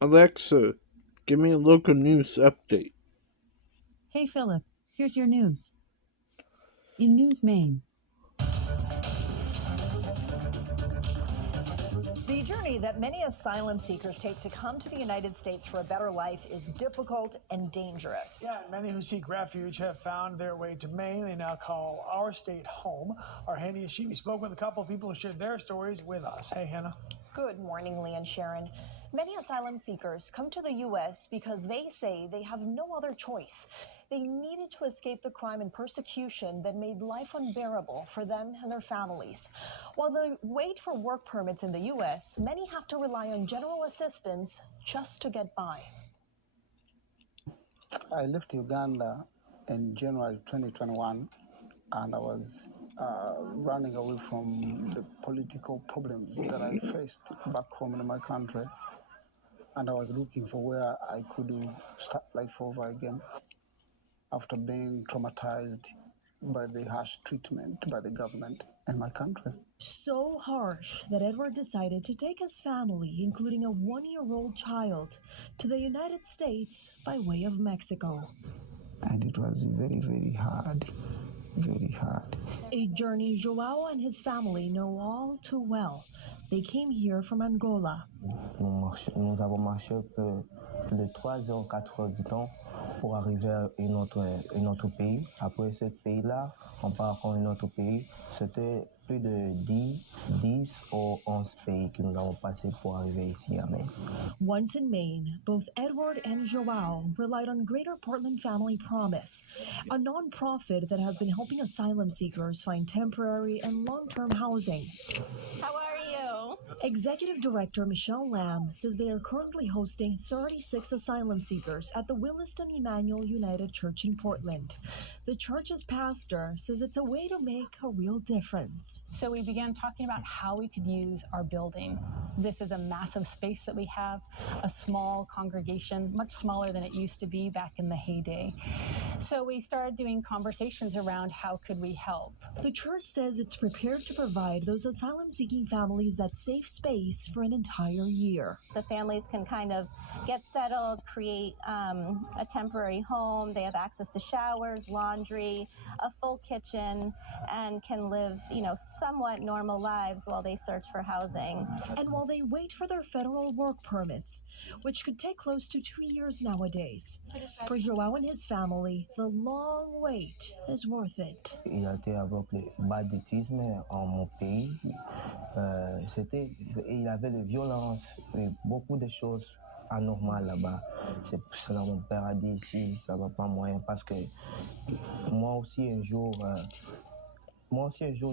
Alexa, give me a local news update. Hey Philip, here's your news. In News Maine, The journey that many asylum seekers take to come to the United States for a better life is difficult and dangerous. Yeah, many who seek refuge have found their way to Maine. They now call our state home. Our Hannah Yashimi spoke with a couple of people who shared their stories with us. Hey, Hannah. Good morning, Lee and Sharon. Many asylum seekers come to the U.S. because they say they have no other choice. They needed to escape the crime and persecution that made life unbearable for them and their families. While they wait for work permits in the U.S., many have to rely on general assistance just to get by. I left Uganda in January 2021, and I was running away from the political problems that I faced back home in my country. And I was looking for where I could start life over again after being traumatized by the harsh treatment by the government in my country. So harsh that Edward decided to take his family, including a 1-year-old child, to the United States by way of Mexico. And it was very, very hard, very hard. A journey Joao and his family know all too well. They came here from Angola. Nous avons marché plus de 3 heures, 4 heures du temps pour arriver à un autre pays. Après ce pays-là, on part à un autre pays. C'était plus de 10 ou 11 pays que nous avons passé pour arriver ici à Maine. Once in Maine, both Edward and Joao relied on Greater Portland Family Promise, a nonprofit that has been helping asylum seekers find temporary and long-term housing. How are you? Executive Director Michelle Lamb says they are currently hosting 36 asylum seekers at the Williston Emmanuel United Church in Portland. The church's pastor says it's a way to make a real difference. So we began talking about how we could use our building. This is a massive space that we have, a small congregation, much smaller than it used to be back in the heyday. So we started doing conversations around how could we help. The church says it's prepared to provide those asylum-seeking families that safe space for an entire year. The families can kind of get settled, create a temporary home. They have access to showers, laundry, a full kitchen, and can live, somewhat normal lives while they search for housing. And while they wait for their federal work permits, which could take close to 2 years nowadays. For Joao and his family, the long wait is worth it. Il a été avec le banditisme en mon pays. Il avait de violence et beaucoup de choses anormales là-bas. C'est pour cela que mon père a dit ici, ça ne va pas moyen parce que moi aussi un jour,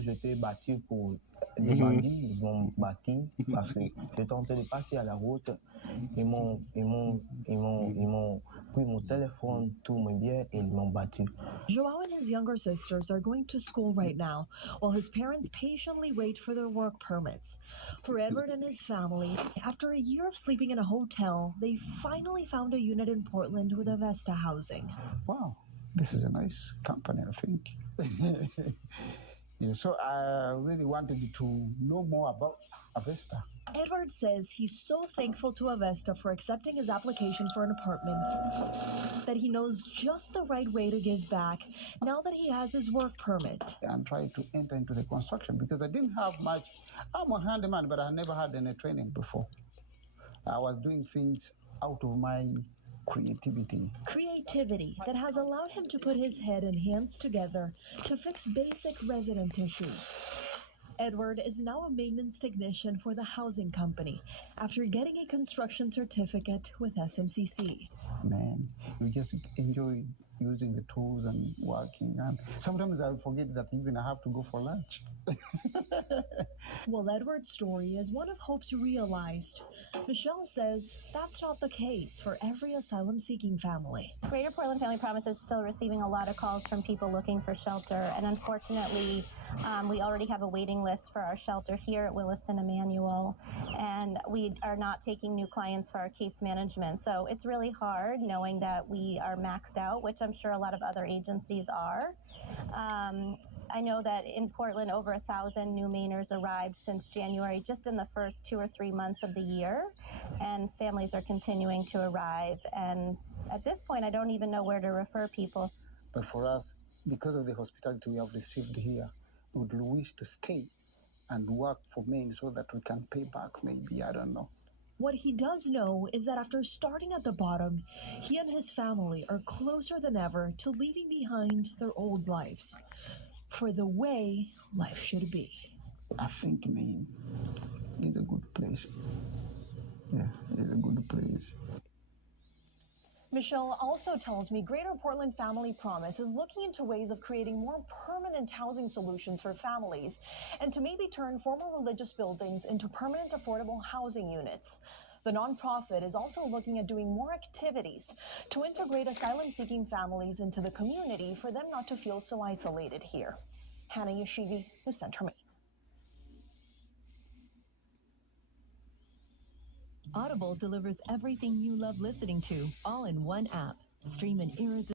j'étais battu pour les bandits, ils m'ont battu parce que j'étais en train de passer à la route. Ils m'ont pris mon téléphone, tous mes biens et ils m'ont battu. Joao and his younger sisters are going to school right now, while his parents patiently wait for their work permits. For Edward and his family, after a year of sleeping in a hotel, they finally found a unit in Portland with Avesta housing. Wow, this is a nice company, I think. So I really wanted to know more about Avesta. Edward says he's so thankful to Avesta for accepting his application for an apartment that he knows just the right way to give back now that he has his work permit. And try to enter into the construction because I didn't have much. I'm a handyman, but I never had any training before. I was doing things out of my creativity that has allowed him to put his head and hands together to fix basic resident issues. Edward is now a maintenance technician for the housing company after getting a construction certificate with SMCC. Man, we just enjoy using the tools and working, and sometimes I forget that even I have to go for lunch. Well, Edward's story is one of hopes realized. Michelle says that's not the case for every asylum-seeking family. Greater Portland Family Promise is still receiving a lot of calls from people looking for shelter, and unfortunately, we already have a waiting list for our shelter here at Williston Emmanuel, and we are not taking new clients for our case management. So it's really hard knowing that we are maxed out, which I'm sure a lot of other agencies are. I know that in Portland, over 1,000 new Mainers arrived since January, just in the first 2 or 3 months of the year, and families are continuing to arrive. And at this point, I don't even know where to refer people. But for us, because of the hospitality we have received here, we would wish to stay and work for Maine so that we can pay back, maybe, I don't know. What he does know is that after starting at the bottom, he and his family are closer than ever to leaving behind their old lives for the way life should be. I think Maine is a good place. Yeah, it's a good place. Michelle also tells me Greater Portland Family Promise is looking into ways of creating more permanent housing solutions for families and to maybe turn former religious buildings into permanent affordable housing units. The nonprofit is also looking at doing more activities to integrate asylum-seeking families into the community for them not to feel so isolated here. Hannah Yashivi, News Center Maine. Audible delivers everything you love listening to, all in one app. Stream an irresistible